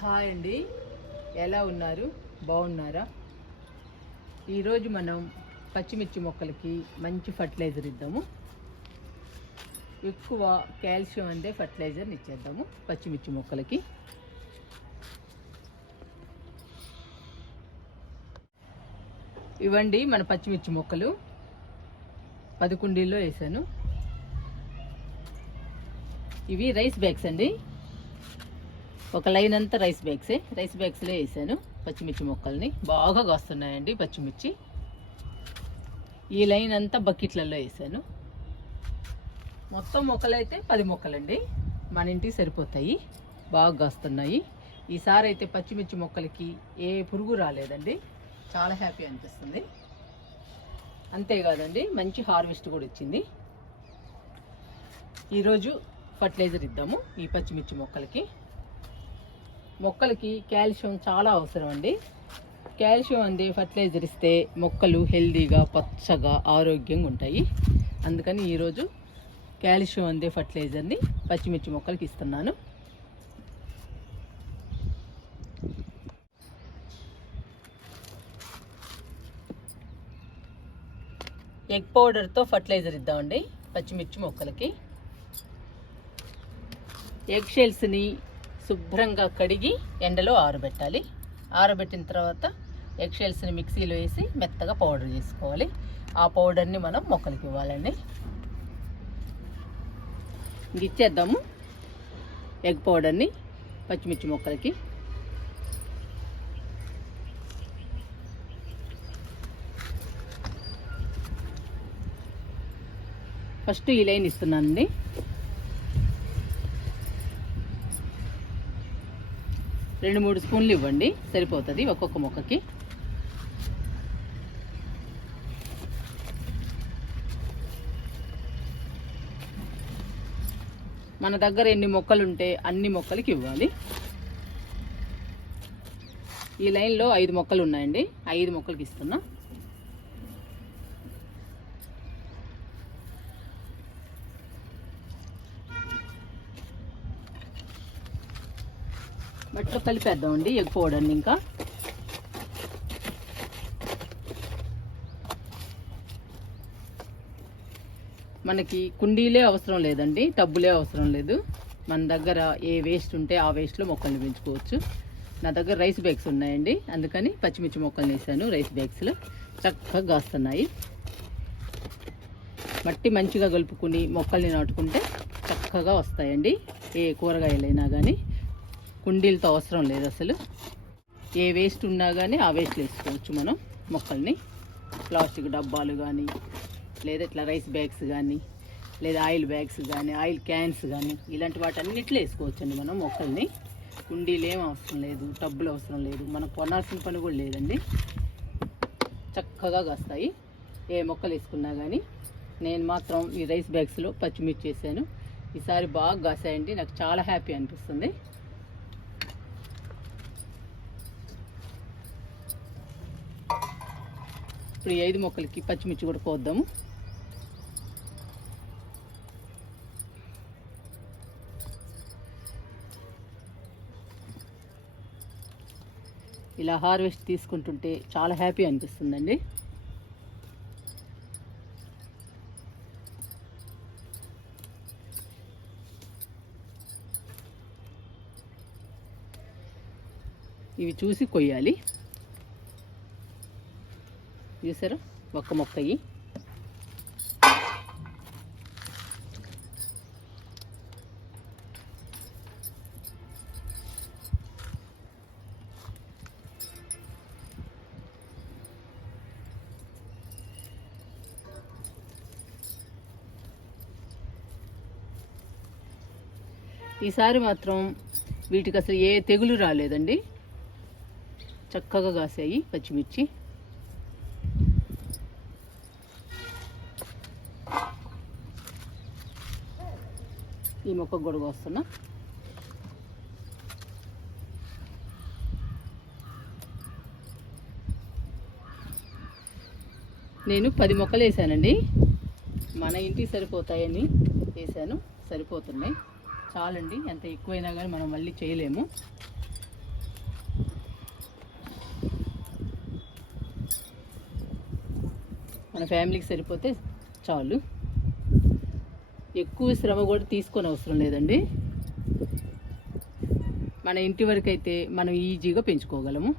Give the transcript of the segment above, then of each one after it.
Hi అండి, ఎలా ఉన్నారు? బాగున్నారా? ఈరోజు మనం పచ్చిమిర్చి మొక్కలకి మంచి ఫర్టిలైజర్ ఇద్దాము. ఎక్కువ కాల్షియం అందే ఫర్టిలైజర్ని ఇచ్చేద్దాము పచ్చిమిర్చి మొక్కలకి. ఇవ్వండి మన పచ్చిమిర్చి మొక్కలు 10 కుండీల్లో వేసాను. ఇవి రైస్ బ్యాగ్స్ అండి. ఒక లైన్ అంతా రైస్ బ్యాగ్స్లో వేసాను పచ్చిమిర్చి మొక్కల్ని. బాగా కాస్తున్నాయండి పచ్చిమిర్చి. ఈ లైన్ అంతా బకెట్లలో వేసాను. మొత్తం మొక్కలైతే 10 మొక్కలండి, మన ఇంటికి సరిపోతాయి. బాగా కాస్తున్నాయి. ఈసారి అయితే పచ్చిమిర్చి మొక్కలకి ఏ పురుగు రాలేదండి, చాలా హ్యాపీ అనిపిస్తుంది. అంతేకాదండి, మంచి హార్వెస్ట్ కూడా వచ్చింది. ఈరోజు ఫర్టిలైజర్ ఇద్దాము ఈ పచ్చిమిర్చి మొక్కలకి కాల్షియం చాలా అవసరం అండి. కాల్షియం అందే ఫర్టిలైజర్ ఇస్తే మొక్కలు హెల్దీగా, పచ్చగా, ఆరోగ్యంగా ఉంటాయి. అందుకని ఈరోజు కాల్షియం అందే ఫర్టిలైజర్ని పచ్చిమిర్చి మొక్కలకి ఇస్తున్నాను. ఎగ్ పౌడర్తో ఫర్టిలైజర్ ఇద్దామండి పచ్చిమిర్చి మొక్కలకి. ఎగ్ షెల్స్ని శుభ్రంగా కడిగి ఎండలో ఆరబెట్టాలి. ఆరబెట్టిన తర్వాత ఎగ్ షెల్స్ని మిక్సీలో వేసి మెత్తగా పౌడర్ చేసుకోవాలి. ఆ పౌడర్ని మనం మొక్కలకి ఇవ్వాలండి. ఇచ్చేద్దాము ఎగ్ పౌడర్ని పచ్చిమిర్చి మొక్కలకి. ఫస్ట్ ఈ లైన్ ఇస్తున్నానండి. రెండు 3 స్పూన్లు ఇవ్వండి, సరిపోతుంది ఒక్కొక్క మొక్కకి. మన దగ్గర ఎన్ని మొక్కలు ఉంటే అన్ని మొక్కలకి ఇవ్వాలి. ఈ లైన్లో 5 మొక్కలు ఉన్నాయండి, 5 మొక్కలకి ఇస్తున్నా. బట్టలో కలిపేద్దామండి ఎగ్ పౌడర్ని. ఇంకా మనకి కుండీలే అవసరం లేదండి, టబ్బులే అవసరం లేదు. మన దగ్గర ఏ వేస్ట్ ఉంటే ఆ వేస్ట్లో మొక్కల్ని పెంచుకోవచ్చు. నా దగ్గర రైస్ బ్యాగ్స్ ఉన్నాయండి, అందుకని పచ్చిమిర్చి మొక్కల్ని వేసాను రైస్ బ్యాగ్స్లో. చక్కగా కాస్తున్నాయి. మట్టి మంచిగా కలుపుకుని మొక్కల్ని నాటుకుంటే చక్కగా వస్తాయండి. ఏ కూరగాయలైనా కానీ కుండీలతో అవసరం లేదు అసలు. ఏ వేస్ట్ ఉన్నా కానీ ఆ వేస్ట్లో వేసుకోవచ్చు మనం మొక్కల్ని. ప్లాస్టిక్ డబ్బాలు కానీ, లేదా ఇట్లా రైస్ బ్యాగ్స్ కానీ, లేదా ఆయిల్ బ్యాగ్స్ కానీ, ఆయిల్ క్యాన్స్ కానీ, ఇలాంటి వాటన్నిటిలో వేసుకోవచ్చండి మనం మొక్కల్ని. కుండీలు ఏం అవసరం లేదు, టబ్బులు అవసరం లేదు, మనం కొనాల్సిన పని కూడా లేదండి. చక్కగా కాస్తాయి ఏ మొక్కలు వేసుకున్నా కానీ. నేను మాత్రం ఈ రైస్ బ్యాగ్స్లో పచ్చిమిర్చి వేసాను. ఈసారి బాగా కాసాయండి, నాకు చాలా హ్యాపీ అనిపిస్తుంది. ఇప్పుడు ఈ 5 మొక్కలకి పచ్చిమిర్చి కూడా కోద్దాము. ఇలా హార్వెస్ట్ తీసుకుంటుంటే చాలా హ్యాపీ అనిపిస్తుందండి. ఇవి చూసి కొయ్యాలి. చూసారా, ఒక్క మొక్క అయ్యి. ఈసారి మాత్రం వీటికి అసలు ఏ తెగులు రాలేదండి, చక్కగా కాసాయి పచ్చిమిర్చి. ఈ మొక్క కూడా వస్తున్నా. నేను 10 మొక్కలు వేసానండి. మన ఇంటికి సరిపోతాయని వేసాను, సరిపోతున్నాయి. చాలండి, ఎంత ఎక్కువైనా కానీ మనం మళ్ళీ చేయలేము. మన ఫ్యామిలీకి సరిపోతే చాలు. ఎక్కువ శ్రమ కూడా తీసుకొని అవసరం లేదండి. మన ఇంటి వరకు అయితే మనం ఈజీగా పెంచుకోగలము.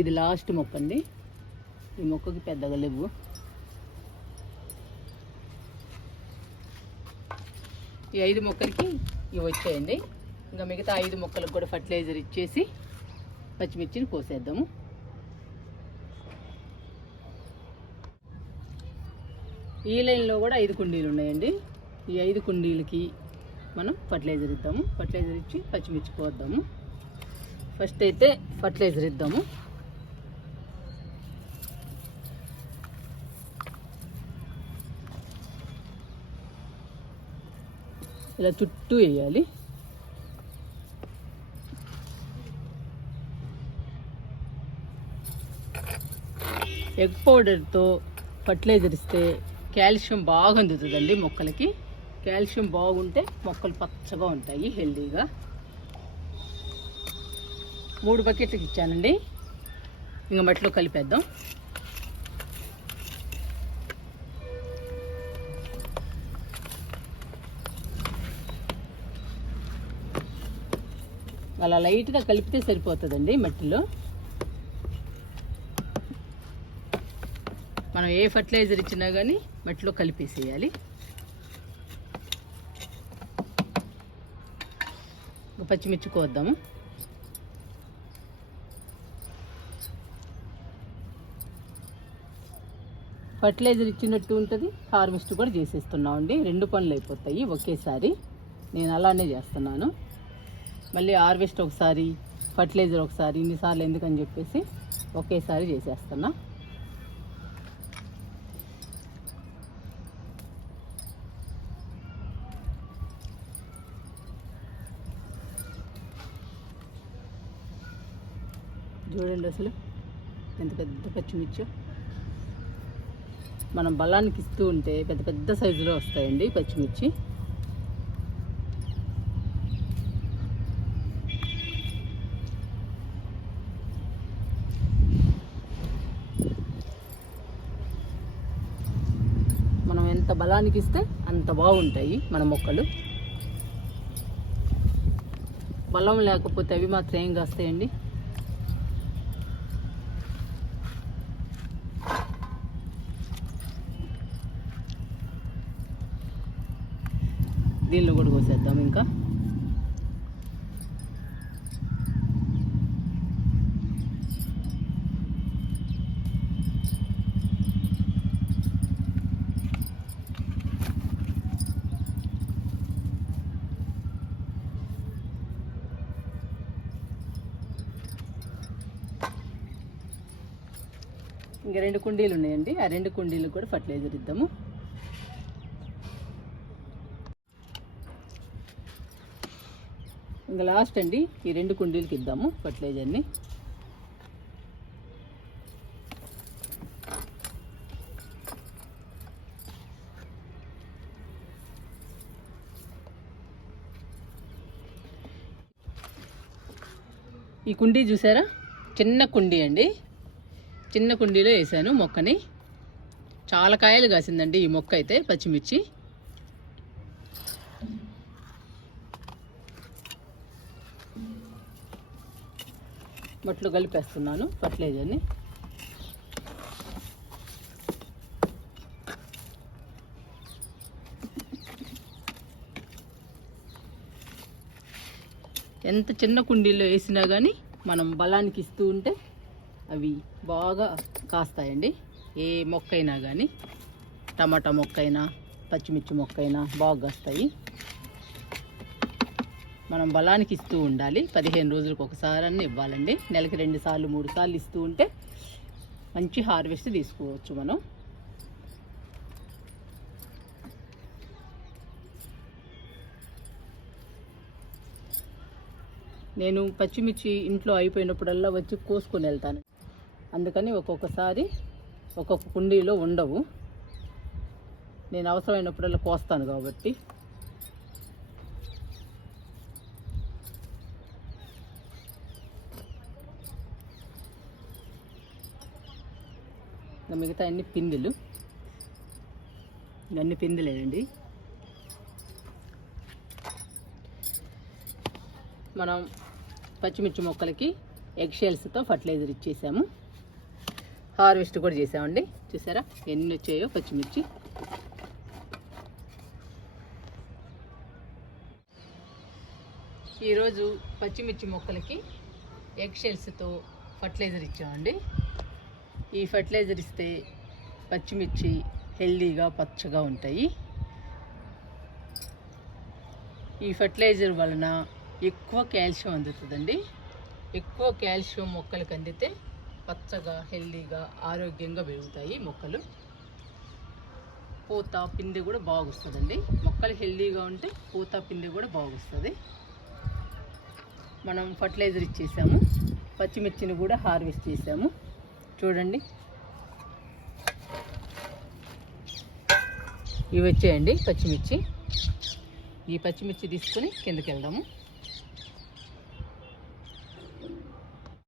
ఇది లాస్ట్ మొక్క అండి. ఈ మొక్కకి పెద్దగా లేవు. ఈ 5 మొక్కలకి ఇవి వచ్చాయండి. ఇంకా మిగతా 5 మొక్కలకు కూడా ఫర్టిలైజర్ ఇచ్చేసి పచ్చిమిర్చిని కోసేద్దాము. ఈ లైన్లో కూడా 5 కుండీలు ఉన్నాయండి. ఈ 5 కుండీలకి మనం ఫర్టిలైజర్ ఇద్దాము. ఫర్టిలైజర్ ఇచ్చి పచ్చిమిర్చి కోద్దాము. ఫస్ట్ అయితే ఫర్టిలైజర్ ఇద్దాము. ఇలా చుట్టూ వేయాలి. ఎగ్ పౌడర్తో ఫర్టిలైజర్ ఇస్తే కాల్షియం బాగా అందుతుందండి మొక్కలకి. కాల్షియం బాగుంటే మొక్కలు పచ్చగా ఉంటాయి, హెల్దీగా. 3 బకెట్లకి ఇచ్చానండి. ఇంకా మట్టిలో కలిపేద్దాం. అలా లైట్గా కలిపితే సరిపోతుందండి. మట్టిలో మనం ఏ ఫర్టిలైజర్ ఇచ్చినా కానీ మట్టిలో కలిపేసేయాలి. పచ్చిమిర్చి కోద్దాము. ఫర్టిలైజర్ ఇచ్చినట్టు ఉంటుంది, హార్వెస్ట్ కూడా చేసేస్తున్నామండి. 2 పనులు అయిపోతాయి ఒకేసారి. నేను అలానే చేస్తున్నాను. మళ్ళీ హార్వెస్ట్ ఒకసారి, ఫర్టిలైజర్ ఒకసారి, ఇన్నిసార్లు ఎందుకని చెప్పేసి ఒకేసారి చేసేస్తున్నా. చూడండి అసలు ఎంత పెద్ద పచ్చిమిర్చి. మనం బలానికి ఇస్తూ ఉంటే పెద్ద పెద్ద సైజులో వస్తాయండి పచ్చిమిర్చి. మనం ఎంత బలానికి ఇస్తే అంత బాగుంటాయి మన మొక్కలు. బలం లేకపోతే అవి మాత్రం ఏం కాస్తాయండి. దీనిలో కూడా కోసేద్దాం. ఇంకా ఇంకా 2 కుండీలు ఉన్నాయండి. ఆ 2 కుండీలు కూడా ఫర్టిలైజర్ ఇద్దాము. ఇంకా లాస్ట్ అండి, ఈ 2 కుండీలకి ఇద్దాము ఫర్టిలైజర్ని. ఈ కుండీ చూసారా, చిన్న కుండీ అండి. చిన్న కుండీలో వేసాను మొక్కని. చాలా కాయలు కాసిందండి ఈ మొక్క అయితే, పచ్చిమిర్చి. మట్లో కలిపేస్తున్నాను ఫర్టిలైజర్ని. ఎంత చిన్న కుండీలో వేసినా కానీ మనం బలానికి ఇస్తూ ఉంటే అవి బాగా కాస్తాయండి. ఏ మొక్క అయినా కానీ, టమాటా మొక్క అయినా పచ్చిమిర్చి మొక్క అయినా బాగా కాస్తాయి. మనం బలానికి ఇస్తూ ఉండాలి. 15 రోజులకు ఒకసారి అన్నీ ఇవ్వాలండి. నెలకి 2 సార్లు 3 సార్లు ఇస్తూ ఉంటే మంచి హార్వెస్ట్ తీసుకోవచ్చు మనం. నేను పచ్చిమిర్చి ఇంట్లో అయిపోయినప్పుడల్లా వచ్చి కోసుకొని వెళ్తాను. అందుకని ఒక్కొక్కసారి ఒక్కొక్క కుండీలో ఉండవు. నేను అవసరమైనప్పుడల్లా కోస్తాను కాబట్టి. మిగతా అన్ని పిందెలు, ఇవన్నీ పిందెలేనండి. మనం పచ్చిమిర్చి మొక్కలకి ఎగ్ షెల్స్తో ఫర్టిలైజర్ ఇచ్చేసాము. హార్వెస్ట్ కూడా చేసామండి. చూసారా ఎన్ని వచ్చాయో పచ్చిమిర్చి. ఈరోజు పచ్చిమిర్చి మొక్కలకి ఎగ్ షెల్స్తో ఫర్టిలైజర్ ఇచ్చామండి. ఈ ఫర్టిలైజర్ ఇస్తే పచ్చిమిర్చి హెల్దీగా పచ్చగా ఉంటాయి. ఈ ఫర్టిలైజర్ వలన ఎక్కువ కాల్షియం అందుతుందండి. ఎక్కువ కాల్షియం మొక్కలకు అందితే పచ్చగా హెల్దీగా ఆరోగ్యంగా పెరుగుతాయి మొక్కలు. పూత పిందె కూడా బాగొస్తుందండి. మొక్కలు హెల్దీగా ఉంటే పూత పిందె కూడా బాగొస్తుంది. మనం ఫర్టిలైజర్ ఇచ్చేసాము. పచ్చిమిర్చిని కూడా హార్వెస్ట్ చేసాము. చూడండి ఇవి వచ్చాయండి పచ్చిమిర్చి. ఈ పచ్చిమిర్చి తీసుకొని కిందకి వెళ్దాము.